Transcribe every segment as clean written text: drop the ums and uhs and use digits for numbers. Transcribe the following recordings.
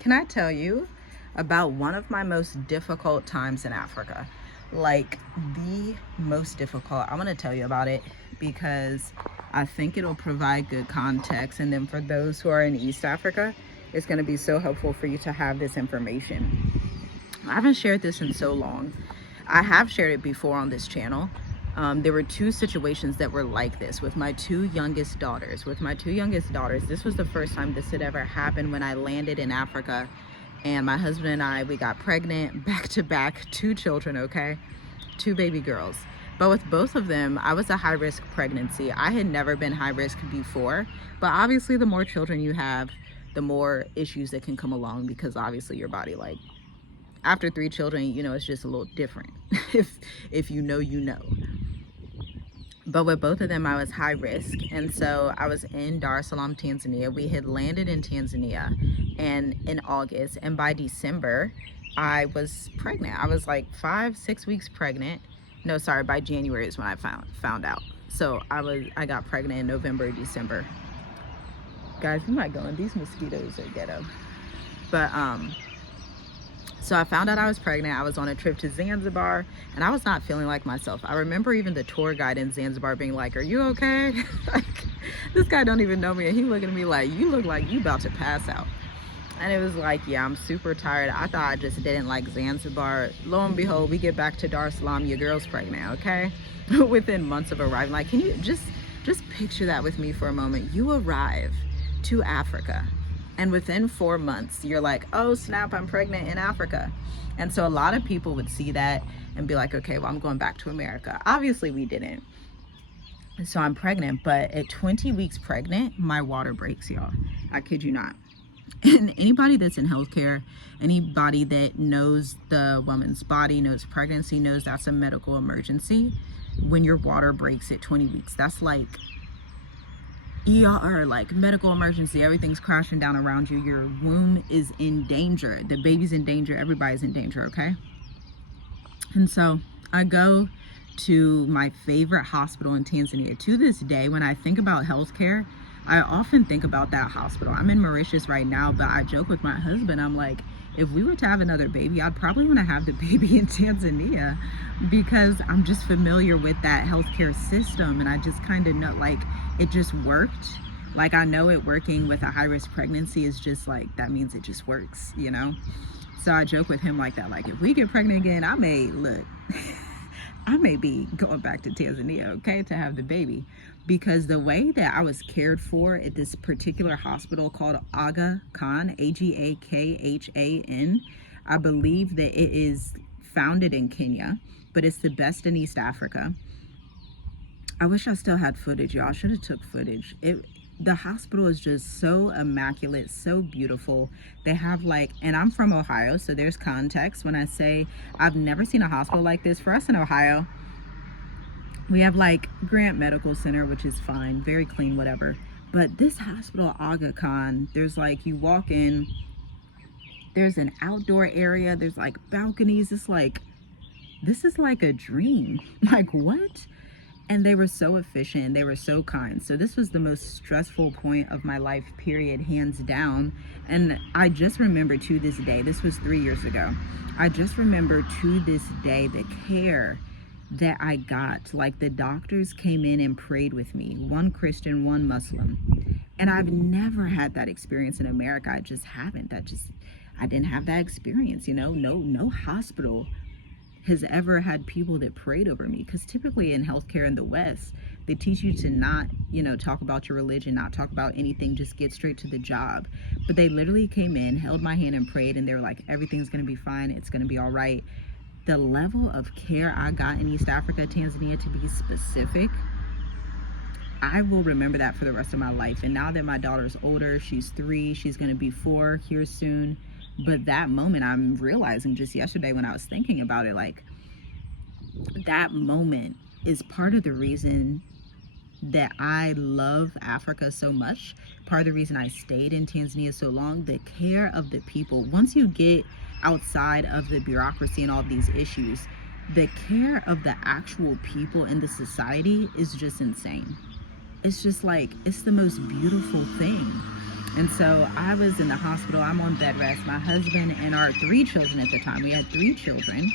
Can I tell you about one of my most difficult times in Africa? Like the most difficult. I want to tell you about it because I think it'll provide good context. And then for those who are in East Africa, it's going to be so helpful for you to have this information. I haven't shared this in so long. I have shared it before on this channel. There were two situations that were like this with my two youngest daughters. This was the first time this had ever happened when I landed in Africa. And my husband and I, we got pregnant back to back, two children, okay? Two baby girls. But with both of them, I was a high-risk pregnancy. I had never been high-risk before. But obviously, the more children you have, the more issues that can come along, because obviously your body, like, after 3 children, you know, it's just a little different. if you know, you know. But with both of them, I was high risk. And so I was in Dar es Salaam, Tanzania. We had landed in Tanzania and in August. And by December, I was pregnant. I was like 5-6 weeks pregnant. No, sorry, by January is when I found out. So I got pregnant in November, December. Guys, we might go in. These mosquitoes are ghetto. But so I found out I was pregnant. I was on a trip to Zanzibar and I was not feeling like myself. I remember even the tour guide in Zanzibar being like, "Are you okay?" Like, this guy don't even know me and he looking at me like, "You look like you about to pass out." And it was like, yeah, I'm super tired. I thought I just didn't like Zanzibar. Lo and behold, we get back to Dar es Salaam, your girl's pregnant, okay? Within months of arriving. Like, can you just picture that with me for a moment? You arrive to Africa, and within 4 months, you're like, oh snap, I'm pregnant in Africa. And so a lot of people would see that and be like, okay, well, I'm going back to America. Obviously we didn't. So I'm pregnant, but at 20 weeks pregnant, my water breaks, y'all. I kid you not. And anybody that's in healthcare, anybody that knows the woman's body, knows pregnancy, knows that's a medical emergency. When your water breaks at 20 weeks, that's like ER, like medical emergency. Everything's crashing down around you. Your womb is in danger. The baby's in danger. Everybody's in danger, okay? And so I go to my favorite hospital in Tanzania. To this day, when I think about healthcare, I often think about that hospital. I'm in Mauritius right now, but I joke with my husband. I'm like, if we were to have another baby, I'd probably want to have the baby in Tanzania, because I'm just familiar with that healthcare system. And I just kind of know, like, it just worked. Like, I know it working with a high-risk pregnancy is just like, that means it just works, you know? So I joke with him like that. Like, if we get pregnant again, I may be going back to Tanzania, okay, to have the baby. Because the way that I was cared for at this particular hospital called Aga Khan, Agakhan, I believe that it is founded in Kenya, but it's the best in East Africa. I wish I still had footage, y'all. I should have took footage. The hospital is just so immaculate, so beautiful. They have like, and I'm from Ohio, so there's context when I say I've never seen a hospital like this. For us in Ohio, we have like Grant Medical Center, which is fine, very clean, whatever. But this hospital, Aga Khan, there's like, you walk in, there's an outdoor area, there's like balconies. It's like, this is like a dream. Like, what? And they were so efficient, they were so kind. So this was the most stressful point of my life, period, hands down. And I just remember to this day, this was 3 years ago, I just remember to this day the care that I got. Like, the doctors came in and prayed with me, one Christian, one Muslim. And I've never had that experience in America. I just haven't. I didn't have that experience, you know. No hospital has ever had people that prayed over me, because typically in healthcare in the West, they teach you to not, you know, talk about your religion, not talk about anything, just get straight to the job. But they literally came in, held my hand and prayed, and they were like, everything's going to be fine, it's going to be all right. The level of care I got in East Africa, Tanzania, to be specific, I will remember that for the rest of my life. And now that my daughter's older, she's 3, she's going to be 4 here soon. But that moment, I'm realizing just yesterday when I was thinking about it, like, that moment is part of the reason that I love Africa so much. Part of the reason I stayed in Tanzania so long, the care of the people. Once you get outside of the bureaucracy and all these issues, the care of the actual people in the society is just insane. It's just like, it's the most beautiful thing. And so I was in the hospital. I'm on bed rest. My husband and our 3 children at the time. We had 3 children,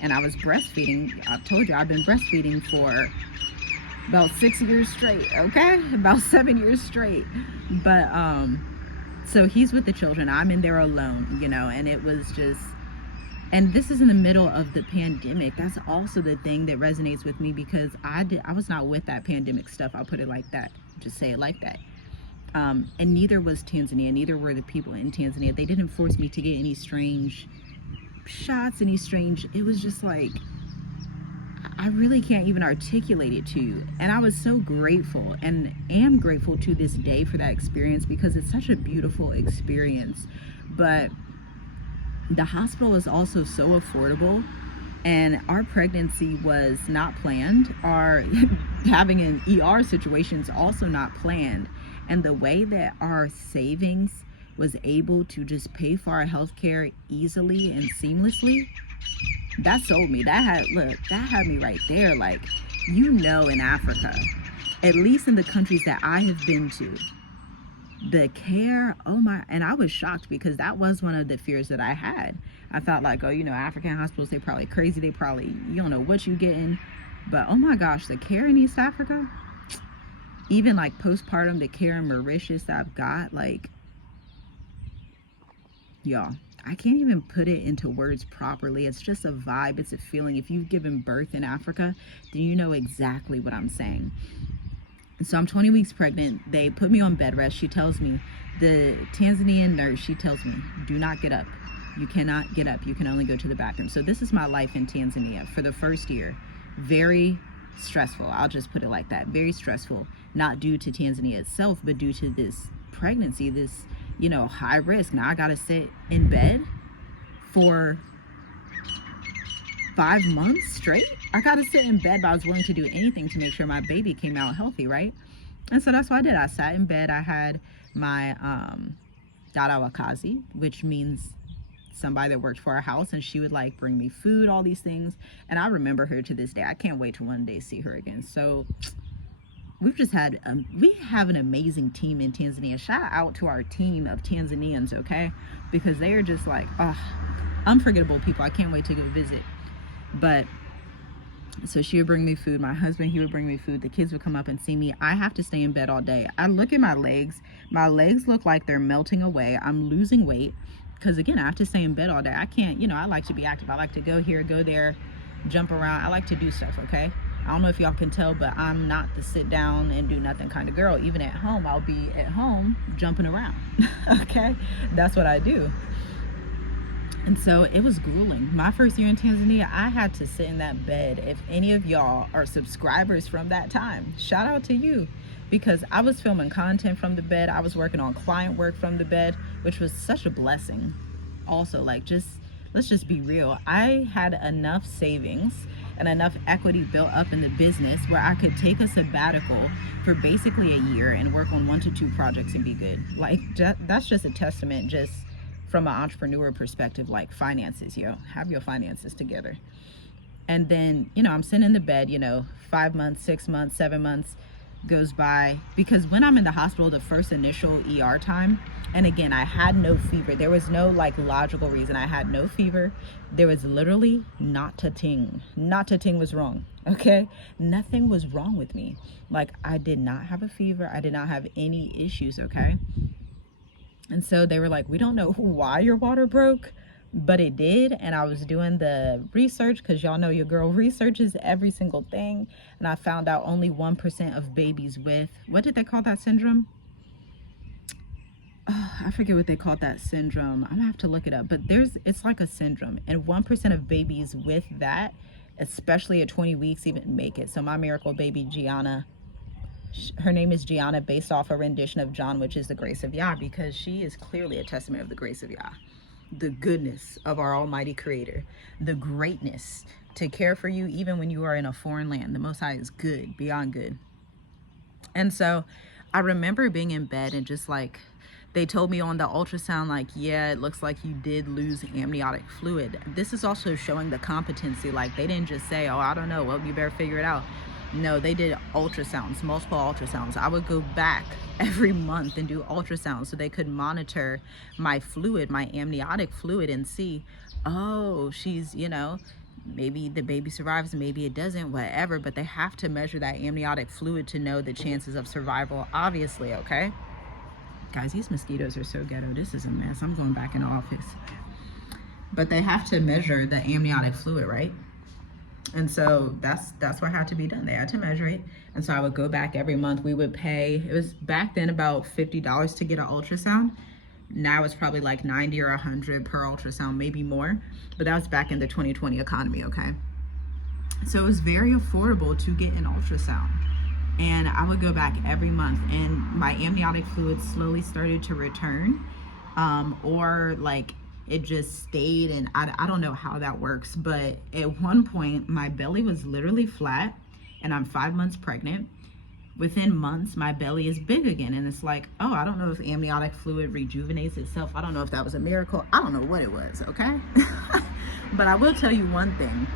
and I was breastfeeding. I told you I've been breastfeeding for about 6 years straight. Okay, about 7 years straight. But so he's with the children. I'm in there alone, you know, and it was just. And this is in the middle of the pandemic. That's also the thing that resonates with me, because I was not with that pandemic stuff. I'll put it like that. Just say it like that. And neither was Tanzania. Neither were the people in Tanzania. They didn't force me to get any strange shots, any strange. It was just like, I really can't even articulate it to you. And I was so grateful, and am grateful to this day for that experience, because it's such a beautiful experience. But the hospital was also so affordable, and our pregnancy was not planned. Our having an ER situation is also not planned. And the way that our savings was able to just pay for our health care easily and seamlessly, that sold me. That had me right there. Like, you know, in Africa, at least in the countries that I have been to, the care, oh my, and I was shocked, because that was one of the fears that I had. I thought like, oh, you know, African hospitals, they probably crazy, they probably, you don't know what you getting. But oh my gosh, the care in East Africa, even like postpartum, the care in Mauritius that I've got, like, y'all, I can't even put it into words properly. It's just a vibe, it's a feeling. If you've given birth in Africa, then you know exactly what I'm saying. So I'm 20 weeks pregnant. They put me on bed rest. She tells me, the Tanzanian nurse, she tells me, do not get up. You cannot get up. You can only go to the bathroom. So this is my life in Tanzania for the first year. Very stressful. I'll just put it like that. Very stressful. Not due to Tanzania itself, but due to this pregnancy, this, you know, high risk. Now I got to sit in bed for 5 months straight. I got to sit in bed, but I was willing to do anything to make sure my baby came out healthy, right? And so that's what I did. I sat in bed. I had my Dada Wakazi, which means somebody that worked for our house, and she would like bring me food, all these things. And I remember her to this day. I can't wait to one day see her again. So we've just had, we have an amazing team in Tanzania. Shout out to our team of Tanzanians, okay? Because they are just like, unforgettable people. I can't wait to go visit. But so she would bring me food. My husband, he would bring me food. The kids would come up and see me. I have to stay in bed all day. I look at my legs. My legs look like they're melting away. I'm losing weight because, again, I have to stay in bed all day. I can't, you know, I like to be active. I like to go here, go there, jump around. I like to do stuff, okay? I don't know if y'all can tell, but I'm not the sit down and do nothing kind of girl. Even at home, I'll be at home jumping around, okay? That's what I do. And so it was grueling. My first year in Tanzania, I had to sit in that bed. If any of y'all are subscribers from that time, shout out to you, because I was filming content from the bed. I was working on client work from the bed, which was such a blessing. Also, like, let's just be real. I had enough savings and enough equity built up in the business where I could take a sabbatical for basically a year and work on 1 to 2 projects and be good. Like, that's just a testament, just from an entrepreneur perspective, like finances, have your finances together. And then, you know, I'm sitting in the bed, you know, 5 months, 6 months, 7 months goes by, because when I'm in the hospital, the first initial ER time, and again, I had no fever. There was no like logical reason. I had no fever. There was literally not a ting. Not a ting was wrong, okay? Nothing was wrong with me. Like, I did not have a fever. I did not have any issues, okay? And so they were like, we don't know why your water broke, but it did. And I was doing the research, because y'all know your girl researches every single thing. And I found out only 1% of babies with, what did they call that syndrome? Oh, I forget what they called that syndrome. I'm gonna have to look it up, but it's like a syndrome. And 1% of babies with that, especially at 20 weeks, even make it. So my miracle baby, Gianna, her name is Gianna, based off a rendition of John, which is the grace of Yah, because she is clearly a testament of the grace of Yah, the goodness of our almighty creator, the greatness to care for you even when you are in a foreign land. The Most High is good, beyond good. And so I remember being in bed and just like, they told me on the ultrasound, like, yeah, it looks like you did lose amniotic fluid. This is also showing the competency. Like, they didn't just say, oh, I don't know, well, you better figure it out. No, they did ultrasounds, multiple ultrasounds. I would go back every month and do ultrasounds so they could monitor my fluid, my amniotic fluid, and see, oh, she's, maybe the baby survives, maybe it doesn't, whatever, but they have to measure that amniotic fluid to know the chances of survival, obviously, okay? Guys, these mosquitoes are so ghetto. This is a mess. I'm going back in the office. But they have to measure the amniotic fluid, right? And so that's what had to be done. They had to measure it. And so I would go back every month. We would pay, it was back then about $50 to get an ultrasound. Now it's probably like 90 or 100 per ultrasound, maybe more. But that was back in the 2020 economy, okay? So it was very affordable to get an ultrasound. And I would go back every month, and my amniotic fluid slowly started to return, or like it just stayed, and I don't know how that works, but at one point my belly was literally flat, and I'm 5 months pregnant. Within months, my belly is big again, and it's like, oh, I don't know if amniotic fluid rejuvenates itself. I don't know if that was a miracle. I don't know what it was, okay? But I will tell you one thing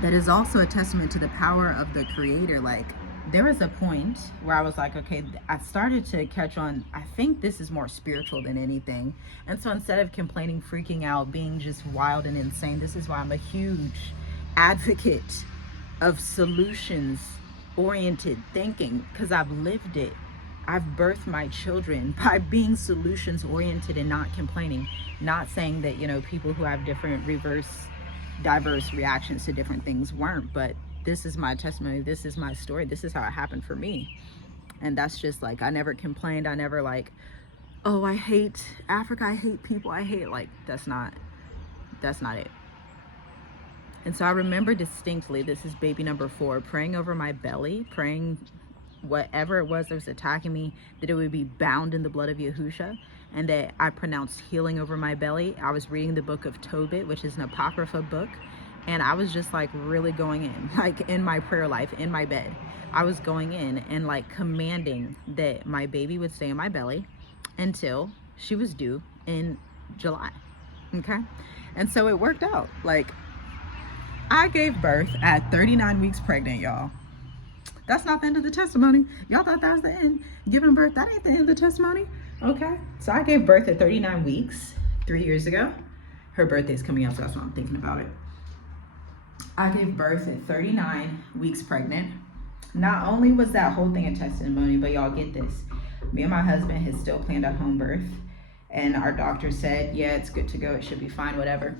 that is also a testament to the power of the Creator. Like, there was a point where I was like, okay, I started to catch on, I think this is more spiritual than anything. And so instead of complaining, freaking out, being just wild and insane, this is why I'm a huge advocate of solutions oriented thinking, because I've lived it. I've birthed my children by being solutions oriented and not complaining, not saying that, people who have different diverse reactions to different things weren't, but this is my testimony, this is my story, this is how it happened for me. And that's just like, I never complained, I never like, oh, I hate Africa, I hate people, I hate, like, that's not it. And so I remember distinctly, this is baby number 4, praying over my belly, praying whatever it was that was attacking me, that it would be bound in the blood of Yahusha, and that I pronounced healing over my belly. I was reading the book of Tobit, which is an Apocrypha book, and I was just like really going in, like in my prayer life, in my bed. I was going in and like commanding that my baby would stay in my belly until she was due in July, okay? And so it worked out. Like, I gave birth at 39 weeks pregnant, y'all. That's not the end of the testimony. Y'all thought that was the end. Giving birth, that ain't the end of the testimony. Okay. So I gave birth at 39 weeks 3 years ago. Her birthday's coming up, so that's why I'm thinking about it. I gave birth at 39 weeks pregnant. Not only was that whole thing a testimony, but y'all get this. Me and my husband had still planned a home birth, and our doctor said, yeah, it's good to go. It should be fine, whatever.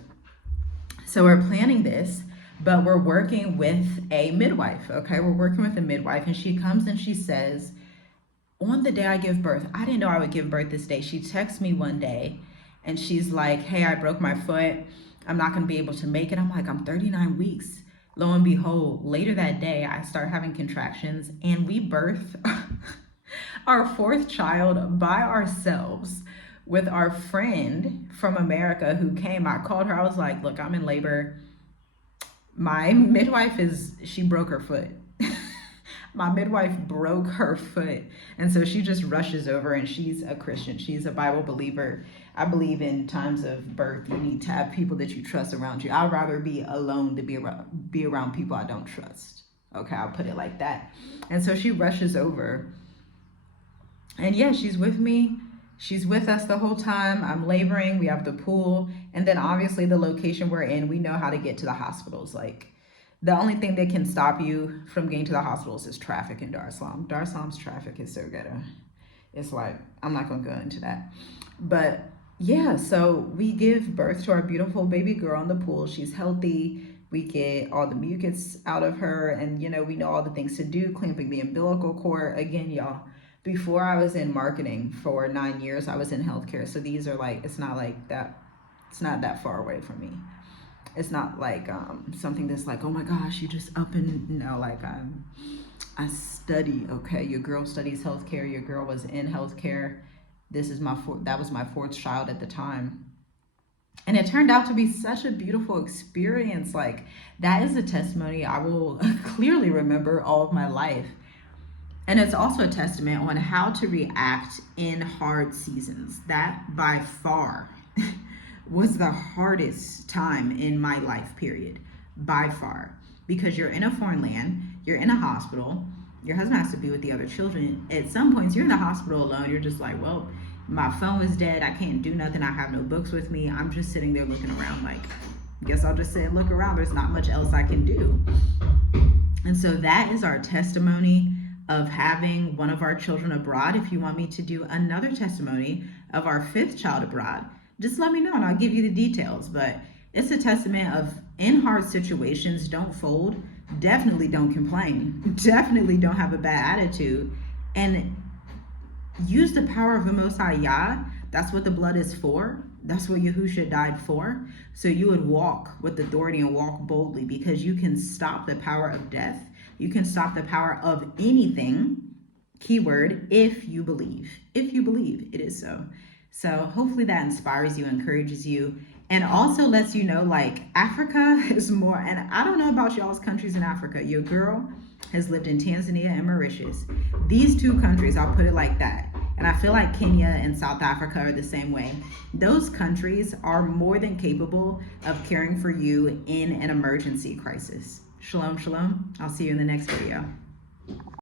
So we're planning this, but we're working with a midwife, okay? We're working with a midwife, and she comes and she says, on the day I give birth, I didn't know I would give birth this day. She texts me one day, and she's like, hey, I broke my foot. I'm not gonna be able to make it. I'm like, I'm 39 weeks. Lo and behold, later that day, I start having contractions, and we birth our 4th child by ourselves with our friend from America who came. I called her, I was like, look, I'm in labor. My midwife she broke her foot. My midwife broke her foot. And so she just rushes over, and she's a Christian. She's a Bible believer. I believe in times of birth, you need to have people that you trust around you. I'd rather be alone than be around people I don't trust. Okay, I'll put it like that. And so she rushes over. And yeah, she's with me. She's with us the whole time. I'm laboring. We have the pool. And then obviously the location we're in, we know how to get to the hospitals. Like, the only thing that can stop you from getting to the hospitals is traffic in Dar es Salaam. Dar es Salaam's traffic is so ghetto. It's like, I'm not going to go into that. But yeah, so we give birth to our beautiful baby girl in the pool. She's healthy. We get all the mucus out of her. And, we know all the things to do, clamping the umbilical cord. Again, y'all, before I was in marketing for 9 years, I was in healthcare. So these are like, it's not like that. It's not that far away from me. It's not like something that's like, oh my gosh, you just up and, like I study, okay? Your girl studies healthcare. Your girl was in healthcare. That was my 4th child at the time. And it turned out to be such a beautiful experience. Like, that is a testimony I will clearly remember all of my life. And it's also a testament on how to react in hard seasons. That by far was the hardest time in my life period, by far, because you're in a foreign land, you're in a hospital, your husband has to be with the other children. At some points, you're in the hospital alone. You're just like, well, my phone is dead. I can't do nothing. I have no books with me. I'm just sitting there looking around like, guess I'll just sit and look around. There's not much else I can do. And so that is our testimony of having one of our children abroad. If you want me to do another testimony of our 5th child abroad, just let me know and I'll give you the details. But it's a testament of, in hard situations, don't fold, definitely don't complain, definitely don't have a bad attitude, and use the power of the Most High Yah. That's what the blood is for. That's what Yahusha died for. So you would walk with authority and walk boldly, because you can stop the power of death. You can stop the power of anything, keyword, if you believe. If you believe, it is so. So hopefully that inspires you, encourages you, and also lets you know, like, Africa is more, and I don't know about y'all's countries in Africa. Your girl has lived in Tanzania and Mauritius. These 2 countries, I'll put it like that. And I feel like Kenya and South Africa are the same way. Those countries are more than capable of caring for you in an emergency crisis. Shalom, shalom. I'll see you in the next video.